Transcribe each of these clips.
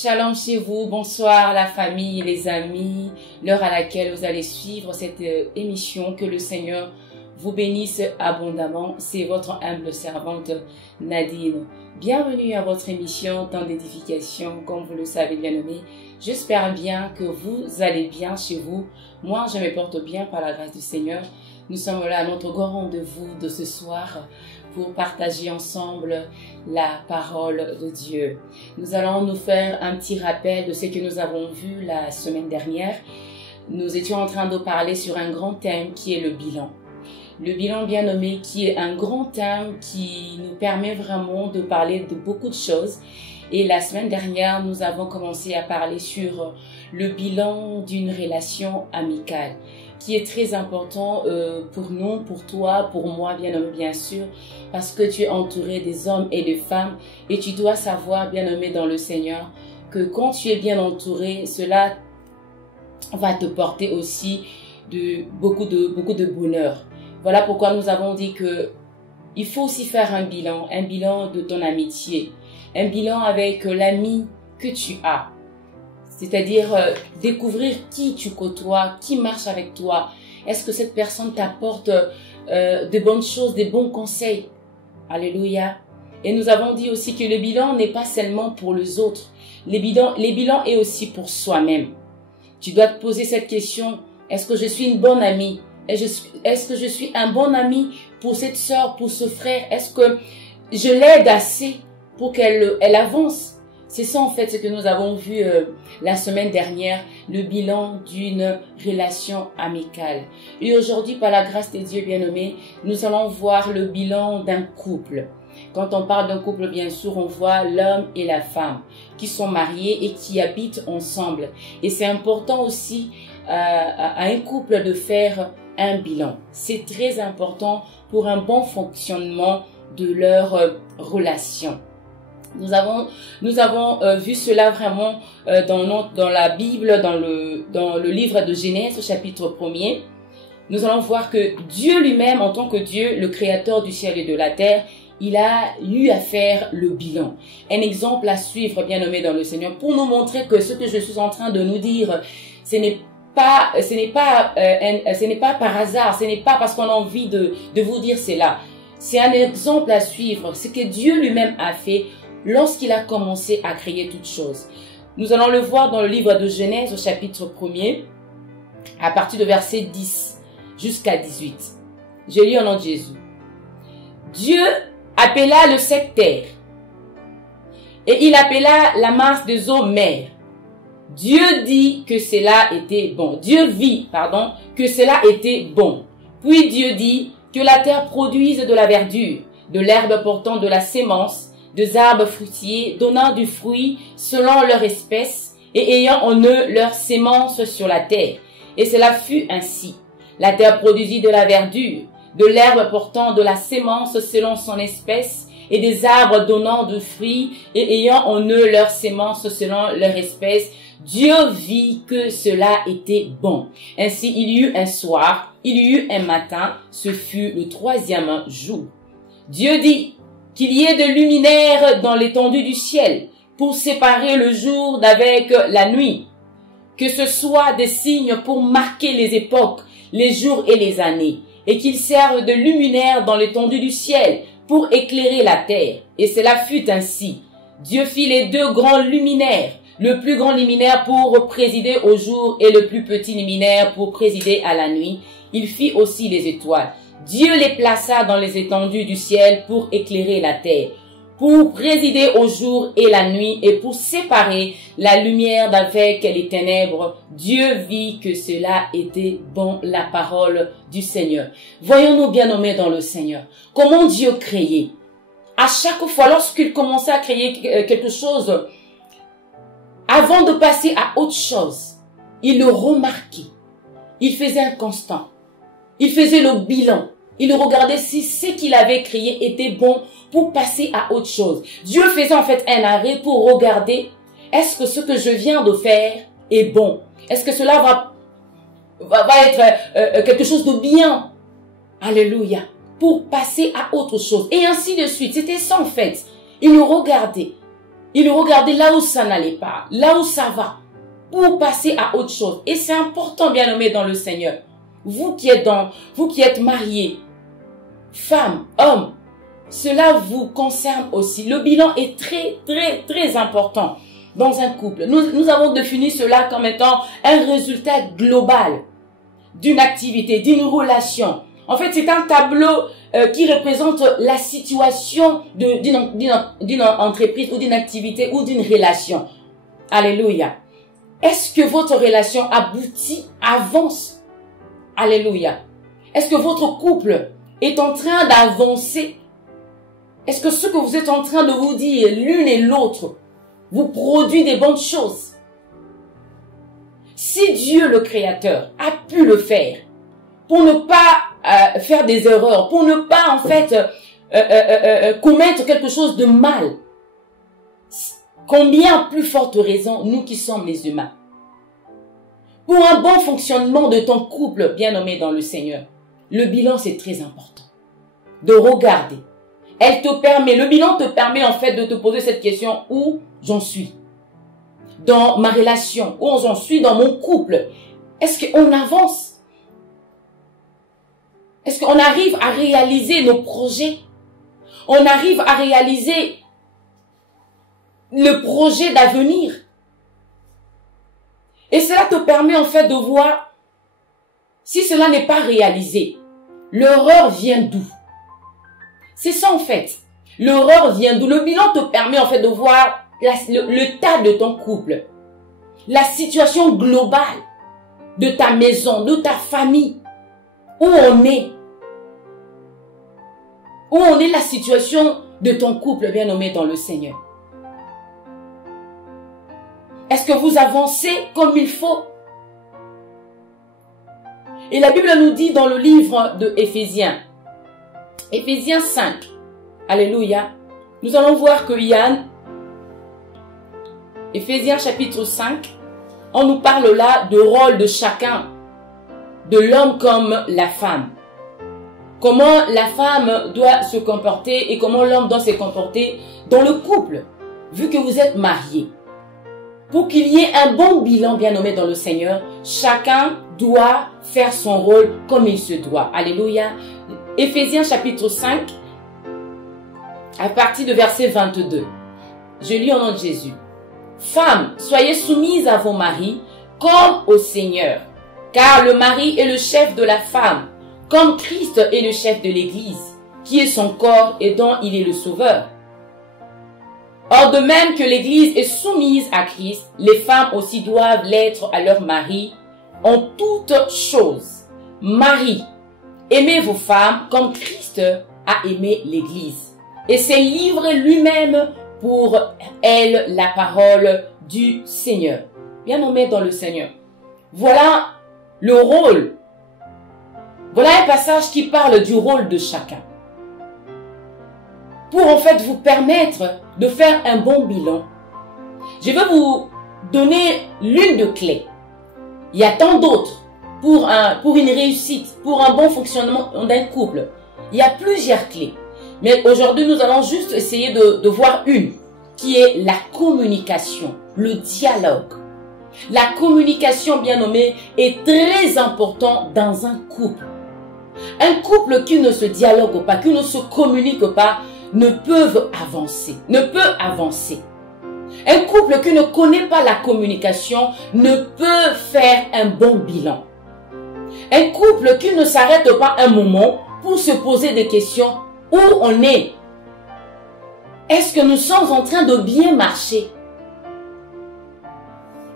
Shalom chez vous, bonsoir la famille, les amis, l'heure à laquelle vous allez suivre cette émission, que le Seigneur vous bénisse abondamment. C'est votre humble servante Nadine. Bienvenue à votre émission Temps d'édification, comme vous le savez bien aimé. J'espère bien que vous allez bien chez vous. Moi, je me porte bien par la grâce du Seigneur. Nous sommes là à notre grand rendez-vous de ce soir pour partager ensemble la parole de Dieu. Nous allons nous faire un petit rappel de ce que nous avons vu la semaine dernière. Nous étions en train de parler sur un grand thème qui est le bilan. Le bilan bien nommé qui est un grand thème qui nous permet vraiment de parler de beaucoup de choses. Et la semaine dernière, nous avons commencé à parler sur le bilan d'une relation amicale, qui est très important pour nous, pour toi, pour moi, bien sûr, parce que tu es entouré des hommes et des femmes et tu dois savoir, bien aimé dans le Seigneur, que quand tu es bien entouré, cela va te porter aussi beaucoup de bonheur. Voilà pourquoi nous avons dit que il faut aussi faire un bilan de ton amitié, un bilan avec l'ami que tu as. C'est-à-dire découvrir qui tu côtoies, qui marche avec toi. Est-ce que cette personne t'apporte de bonnes choses, des bons conseils? Alléluia. Et nous avons dit aussi que le bilan n'est pas seulement pour les autres. Les bilans est aussi pour soi-même. Tu dois te poser cette question. Est-ce que je suis une bonne amie? Est-ce que je suis un bon ami pour cette sœur, pour ce frère? Est-ce que je l'aide assez pour qu'elle avance? C'est ça en fait ce que nous avons vu la semaine dernière, le bilan d'une relation amicale. Et aujourd'hui, par la grâce de Dieu bien-aimé, nous allons voir le bilan d'un couple. Quand on parle d'un couple, bien sûr, on voit l'homme et la femme qui sont mariés et qui habitent ensemble. Et c'est important aussi à un couple de faire un bilan. C'est très important pour un bon fonctionnement de leur relation. Nous avons vu cela vraiment dans la Bible, dans le livre de Genèse, au chapitre 1er. Nous allons voir que Dieu lui-même, en tant que Dieu, le créateur du ciel et de la terre, il a eu à faire le bilan. Un exemple à suivre, bien nommé dans le Seigneur, pour nous montrer que ce que je suis en train de nous dire, ce n'est pas par hasard, ce n'est pas parce qu'on a envie de vous dire cela. C'est un exemple à suivre, ce que Dieu lui-même a fait lorsqu'il a commencé à créer toutes choses. Nous allons le voir dans le livre de Genèse au chapitre 1er, à partir de verset 10 jusqu'à 18. Je lis au nom de Jésus. Dieu appela le sec terre, et il appela la masse des eaux mer. Dieu dit que cela était bon. Dieu vit, que cela était bon. Puis Dieu dit que la terre produise de la verdure, de l'herbe portant de la sémence, des arbres fruitiers donnant du fruit selon leur espèce et ayant en eux leur sémence sur la terre. Et cela fut ainsi. La terre produisit de la verdure, de l'herbe portant de la sémence selon son espèce et des arbres donnant du fruit et ayant en eux leur sémence selon leur espèce. Dieu vit que cela était bon. Ainsi il y eut un soir, il y eut un matin, ce fut le 3e jour. Dieu dit qu'il y ait de luminaires dans l'étendue du ciel pour séparer le jour d'avec la nuit. Que ce soit des signes pour marquer les époques, les jours et les années, et qu'ils servent de luminaires dans l'étendue du ciel pour éclairer la terre. Et cela fut ainsi. Dieu fit les 2 grands luminaires, le plus grand luminaire pour présider au jour et le plus petit luminaire pour présider à la nuit. Il fit aussi les étoiles. Dieu les plaça dans les étendues du ciel pour éclairer la terre, pour présider au jour et la nuit et pour séparer la lumière d'avec les ténèbres. Dieu vit que cela était bon, la parole du Seigneur. Voyons-nous bien nommés dans le Seigneur. Comment Dieu créait. À chaque fois, lorsqu'il commençait à créer quelque chose, avant de passer à autre chose, il le remarquait. Il faisait un constat. Il faisait le bilan. Il regardait si ce qu'il avait créé était bon pour passer à autre chose. Dieu faisait en fait un arrêt pour regarder, est-ce que ce que je viens de faire est bon? Est-ce que cela va être quelque chose de bien? Alléluia. Pour passer à autre chose. Et ainsi de suite. C'était ça en fait. Il nous regardait. Il regardait là où ça n'allait pas, là où ça va, pour passer à autre chose. Et c'est important, bien-aimés dans le Seigneur. Vous qui êtes mariés, femmes, hommes, cela vous concerne aussi. Le bilan est très, très, très important dans un couple. Nous avons défini cela comme étant un résultat global d'une activité, d'une relation. En fait, c'est un tableau qui représente la situation d'une entreprise ou d'une activité ou d'une relation. Alléluia. Est-ce que votre relation aboutit, avance? Alléluia. Est-ce que votre couple est en train d'avancer? Est-ce que ce que vous êtes en train de vous dire l'une et l'autre vous produit des bonnes choses? Si Dieu le Créateur a pu le faire pour ne pas faire des erreurs, pour ne pas en fait commettre quelque chose de mal, combien plus forte raison nous qui sommes les humains? Pour un bon fonctionnement de ton couple bien-aimé dans le Seigneur, le bilan c'est très important. De regarder. Le bilan te permet en fait de te poser cette question: où j'en suis dans ma relation, où j'en suis dans mon couple? Est-ce qu'on avance? Est-ce qu'on arrive à réaliser nos projets? On arrive à réaliser le projet d'avenir? Et cela te permet en fait de voir si cela n'est pas réalisé. L'erreur vient d'où? C'est ça en fait. L'erreur vient d'où? Le bilan te permet en fait de voir l'état de ton couple, la situation globale de ta maison, de ta famille, où on est. Où on est la situation de ton couple bien nommé dans le Seigneur. Est-ce que vous avancez comme il faut? Et la Bible nous dit dans le livre de Éphésiens 5, alléluia, nous allons voir que Éphésiens chapitre 5, on nous parle là du rôle de chacun, de l'homme comme la femme. Comment la femme doit se comporter et comment l'homme doit se comporter dans le couple, vu que vous êtes mariés. Pour qu'il y ait un bon bilan bien nommé dans le Seigneur, chacun doit faire son rôle comme il se doit. Alléluia. Éphésiens chapitre 5, à partir de verset 22. Je lis au nom de Jésus. Femmes, soyez soumises à vos maris comme au Seigneur, car le mari est le chef de la femme, comme Christ est le chef de l'Église, qui est son corps et dont il est le sauveur. Or, de même que l'Église est soumise à Christ, les femmes aussi doivent l'être à leur mari en toutes choses. Maris, aimez vos femmes comme Christ a aimé l'Église et s'est livré lui-même pour elle la parole du Seigneur. Bien nommé dans le Seigneur. Voilà le rôle. Voilà un passage qui parle du rôle de chacun. Pour en fait vous permettre de faire un bon bilan, je vais vous donner l'une de clés. Il y a tant d'autres pour une réussite, pour un bon fonctionnement d'un couple. Il y a plusieurs clés. Mais aujourd'hui, nous allons juste essayer de voir une, qui est la communication, le dialogue. La communication, bien nommée, est très importante dans un couple. Un couple qui ne se dialogue pas, qui ne se communique pas, ne peut avancer. Un couple qui ne connaît pas la communication ne peut faire un bon bilan. Un couple qui ne s'arrête pas un moment pour se poser des questions. Où on est? Est-ce que nous sommes en train de bien marcher?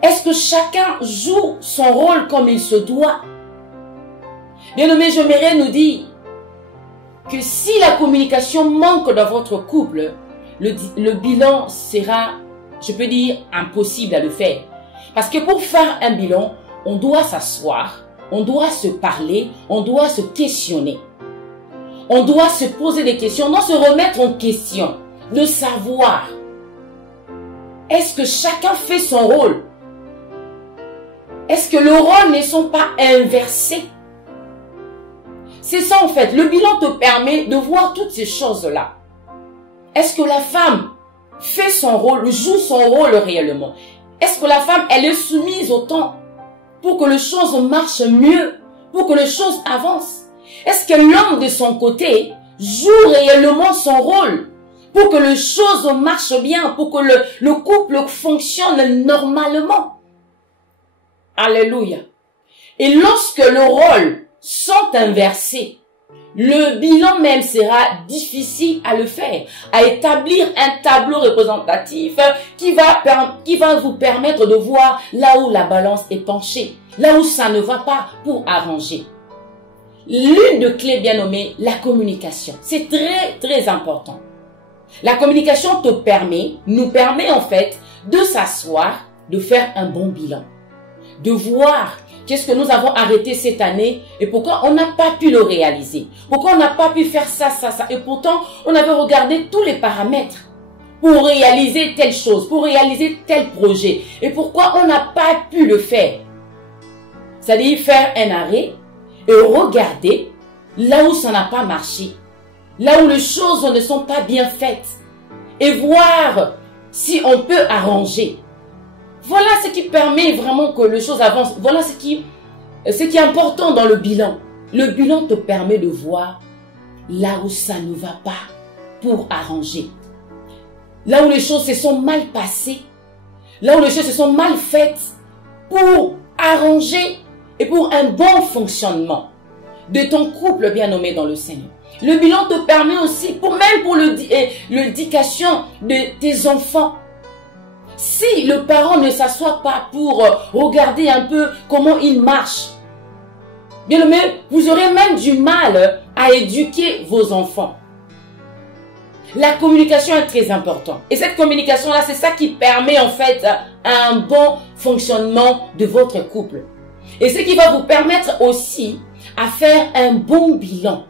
Est-ce que chacun joue son rôle comme il se doit? Bien-aimés, j'aimerais nous dire que si la communication manque dans votre couple, le bilan sera, je peux dire, impossible à le faire. Parce que pour faire un bilan, on doit s'asseoir, on doit se parler, on doit se questionner. On doit se poser des questions, on doit se remettre en question, de savoir, est-ce que chacun fait son rôle? Est-ce que le rôle ne sont pas inversés? C'est ça en fait, le bilan te permet de voir toutes ces choses-là. Est-ce que la femme fait son rôle, joue son rôle réellement? Est-ce que la femme, elle est soumise au temps pour que les choses marchent mieux, pour que les choses avancent? Est-ce que l'homme de son côté joue réellement son rôle pour que les choses marchent bien, pour que le couple fonctionne normalement? Alléluia. Et lorsque le rôle sont inversés, le bilan même sera difficile à le faire, à établir un tableau représentatif qui va vous permettre de voir là où la balance est penchée, là où ça ne va pas pour arranger. L'une des clés bien nommée, la communication. C'est très, très important. La communication nous permet en fait de s'asseoir, de faire un bon bilan, de voir qu'est-ce que nous avons arrêté cette année et pourquoi on n'a pas pu le réaliser. Pourquoi on n'a pas pu faire ça, ça, ça. Et pourtant, on avait regardé tous les paramètres pour réaliser telle chose, pour réaliser tel projet. Et pourquoi on n'a pas pu le faire. C'est-à-dire faire un arrêt et regarder là où ça n'a pas marché. Là où les choses ne sont pas bien faites. Et voir si on peut arranger. Voilà ce qui permet vraiment que les choses avancent. Voilà ce qui est important dans le bilan. Le bilan te permet de voir là où ça ne va pas pour arranger. Là où les choses se sont mal passées. Là où les choses se sont mal faites pour arranger et pour un bon fonctionnement de ton couple bien nommé dans le Seigneur. Le bilan te permet aussi, même pour l'éducation de tes enfants. Si le parent ne s'assoit pas pour regarder un peu comment il marche, bien même, vous aurez même du mal à éduquer vos enfants. La communication est très importante. Et cette communication-là, c'est ça qui permet en fait un bon fonctionnement de votre couple. Et ce qui va vous permettre aussi à faire un bon bilan.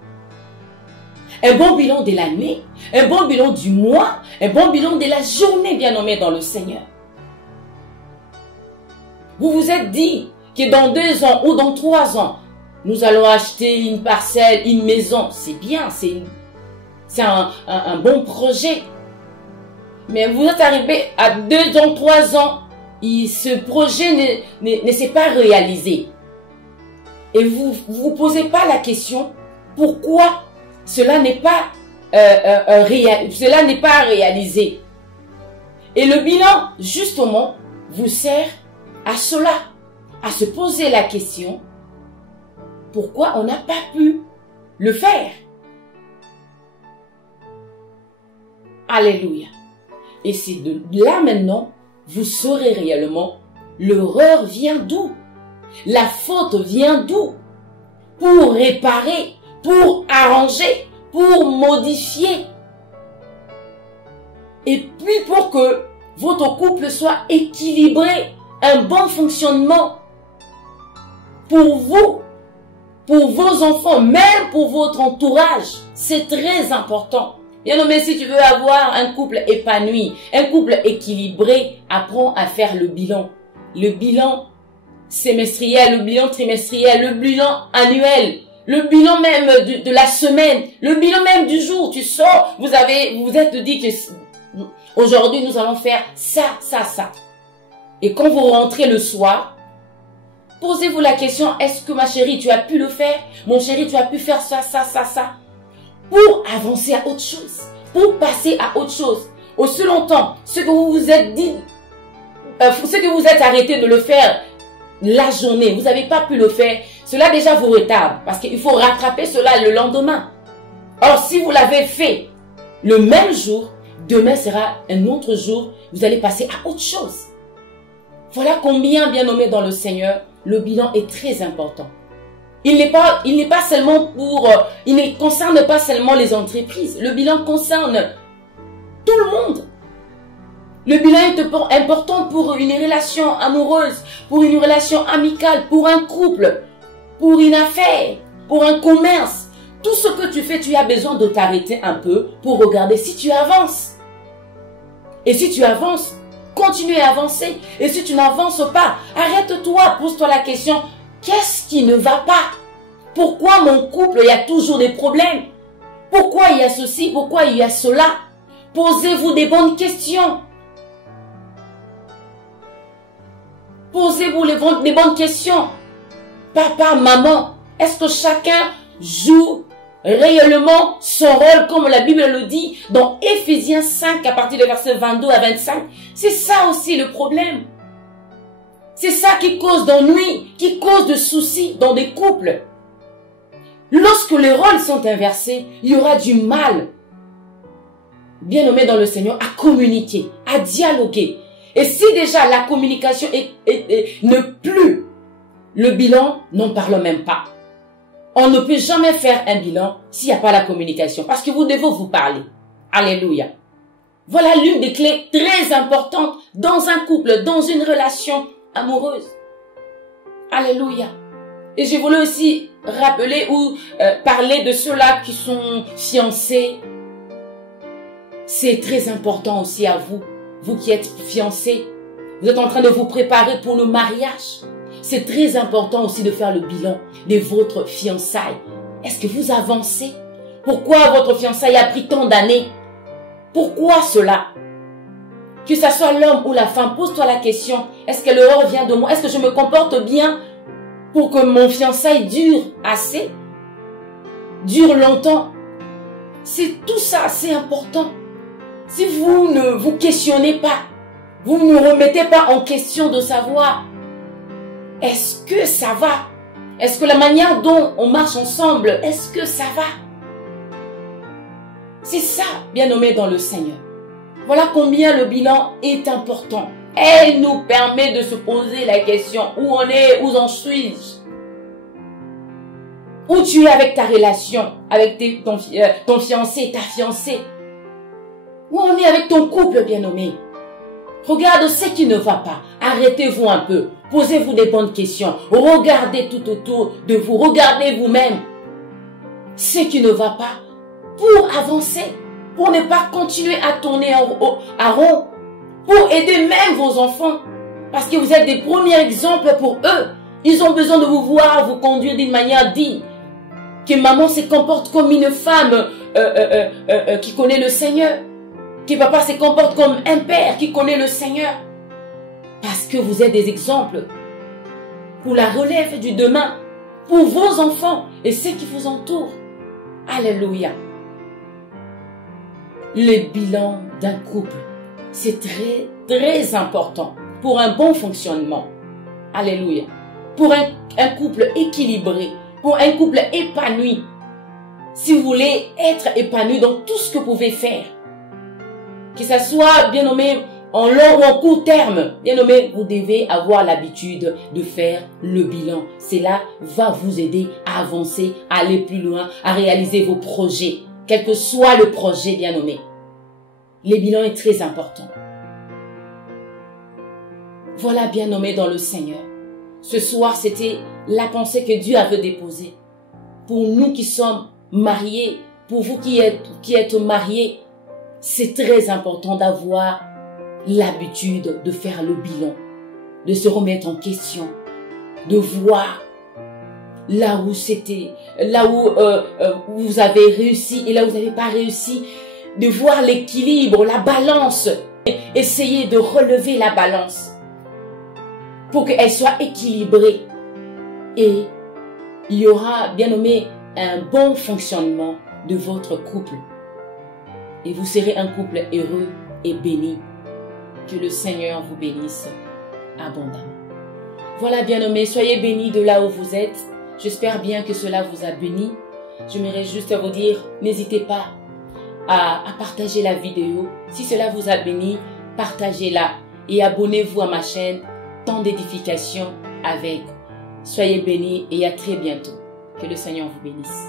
Un bon bilan de l'année, un bon bilan du mois, un bon bilan de la journée bien nommée dans le Seigneur. Vous vous êtes dit que dans 2 ans ou dans 3 ans, nous allons acheter une parcelle, une maison. C'est bien, c'est un bon projet. Mais vous êtes arrivé à 2 ans, 3 ans, et ce projet ne s'est pas réalisé. Et vous vous posez pas la question, pourquoi cela n'est pas réalisé. Et le bilan, justement, vous sert à cela, à se poser la question, pourquoi on n'a pas pu le faire? Alléluia. Et c'est de là maintenant, vous saurez réellement, l'erreur vient d'où? La faute vient d'où? Pour réparer, pour arranger, pour modifier. Et puis pour que votre couple soit équilibré, un bon fonctionnement pour vous, pour vos enfants, même pour votre entourage. C'est très important. Bien nommé, si tu veux avoir un couple épanoui, un couple équilibré, apprends à faire le bilan. Le bilan semestriel, le bilan trimestriel, le bilan annuel. Le bilan même de la semaine, le bilan même du jour, tu sors, vous êtes dit que aujourd'hui nous allons faire ça, ça, ça. Et quand vous rentrez le soir, posez-vous la question, est-ce que ma chérie, tu as pu le faire? Mon chéri, tu as pu faire ça, ça, ça, ça. Pour avancer à autre chose, pour passer à autre chose. Aussi longtemps, ce que vous vous êtes dit, ce que vous êtes arrêté de le faire la journée, vous n'avez pas pu le faire, cela déjà vous retarde parce qu'il faut rattraper cela le lendemain. Or, si vous l'avez fait le même jour, demain sera un autre jour, vous allez passer à autre chose. Voilà combien, bien nommé dans le Seigneur, le bilan est très important. Il ne concerne pas seulement les entreprises. Le bilan concerne tout le monde. Le bilan est important pour une relation amoureuse, pour une relation amicale, pour un couple, pour une affaire, pour un commerce. Tout ce que tu fais, tu as besoin de t'arrêter un peu pour regarder si tu avances. Et si tu avances, continue à avancer. Et si tu n'avances pas, arrête-toi, pose-toi la question, qu'est-ce qui ne va pas? Pourquoi mon couple, il y a toujours des problèmes? Pourquoi il y a ceci? Pourquoi il y a cela? Posez-vous des bonnes questions. Posez-vous des bonnes questions. Papa, maman, est-ce que chacun joue réellement son rôle comme la Bible le dit dans Éphésiens 5 à partir du verset 22 à 25? C'est ça aussi le problème. C'est ça qui cause d'ennui, qui cause de soucis dans des couples. Lorsque les rôles sont inversés, il y aura du mal, bien nommé dans le Seigneur, à communiquer, à dialoguer. Et si déjà la communication ne plus, le bilan, n'en parle même pas. On ne peut jamais faire un bilan s'il n'y a pas la communication, parce que vous devez vous parler. Alléluia. Voilà l'une des clés très importantes dans un couple, dans une relation amoureuse. Alléluia. Et je voulais aussi rappeler ou parler de ceux-là qui sont fiancés. C'est très important aussi à vous, vous qui êtes fiancés. Vous êtes en train de vous préparer pour le mariage. C'est très important aussi de faire le bilan de votre fiançailles. Est-ce que vous avancez? Pourquoi votre fiançailles a pris tant d'années? Pourquoi cela? Que ce soit l'homme ou la femme, pose-toi la question. Est-ce que l'erreur vient de moi? Est-ce que je me comporte bien pour que mon fiançailles dure assez? Dure longtemps? C'est tout ça, c'est important. Si vous ne vous questionnez pas, vous ne remettez pas en question de savoir, est-ce que ça va? Est-ce que la manière dont on marche ensemble, est-ce que ça va? C'est ça, bien nommé dans le Seigneur. Voilà combien le bilan est important. Elle nous permet de se poser la question, où on est, où en suis-je? Où tu es avec ta relation, avec ton fiancé, ta fiancée? Où on est avec ton couple, bien nommé? Regarde ce qui ne va pas. Arrêtez-vous un peu. Posez-vous des bonnes questions. Regardez tout autour de vous. Regardez vous-même ce qui ne va pas pour avancer, pour ne pas continuer à tourner à rond, pour aider même vos enfants. Parce que vous êtes des premiers exemples pour eux. Ils ont besoin de vous voir, vous conduire d'une manière digne. Que maman se comporte comme une femme qui connaît le Seigneur. Que papa se comporte comme un père qui connaît le Seigneur. Parce que vous êtes des exemples pour la relève du demain, pour vos enfants et ceux qui vous entourent. Alléluia. Le bilan d'un couple, c'est très, très important pour un bon fonctionnement. Alléluia. Pour un couple équilibré, pour un couple épanoui. Si vous voulez être épanoui dans tout ce que vous pouvez faire, que ce soit bien nommé en long ou en court terme, bien nommé, vous devez avoir l'habitude de faire le bilan. Cela va vous aider à avancer, à aller plus loin, à réaliser vos projets, quel que soit le projet bien nommé. Le bilan est très important. Voilà bien nommé dans le Seigneur. Ce soir, c'était la pensée que Dieu avait déposée. Pour nous qui sommes mariés, pour vous qui êtes mariés, c'est très important d'avoir l'habitude de faire le bilan, de se remettre en question, de voir là où vous avez réussi et là où vous n'avez pas réussi, de voir l'équilibre, la balance, essayer de relever la balance pour qu'elle soit équilibrée et il y aura bien nommé un bon fonctionnement de votre couple. Et vous serez un couple heureux et béni. Que le Seigneur vous bénisse abondamment. Voilà, bien-aimés, soyez bénis de là où vous êtes. J'espère bien que cela vous a béni. J'aimerais juste vous dire, n'hésitez pas à partager la vidéo. Si cela vous a béni, partagez-la et abonnez-vous à ma chaîne Temps d'édification avec. Soyez bénis et à très bientôt. Que le Seigneur vous bénisse.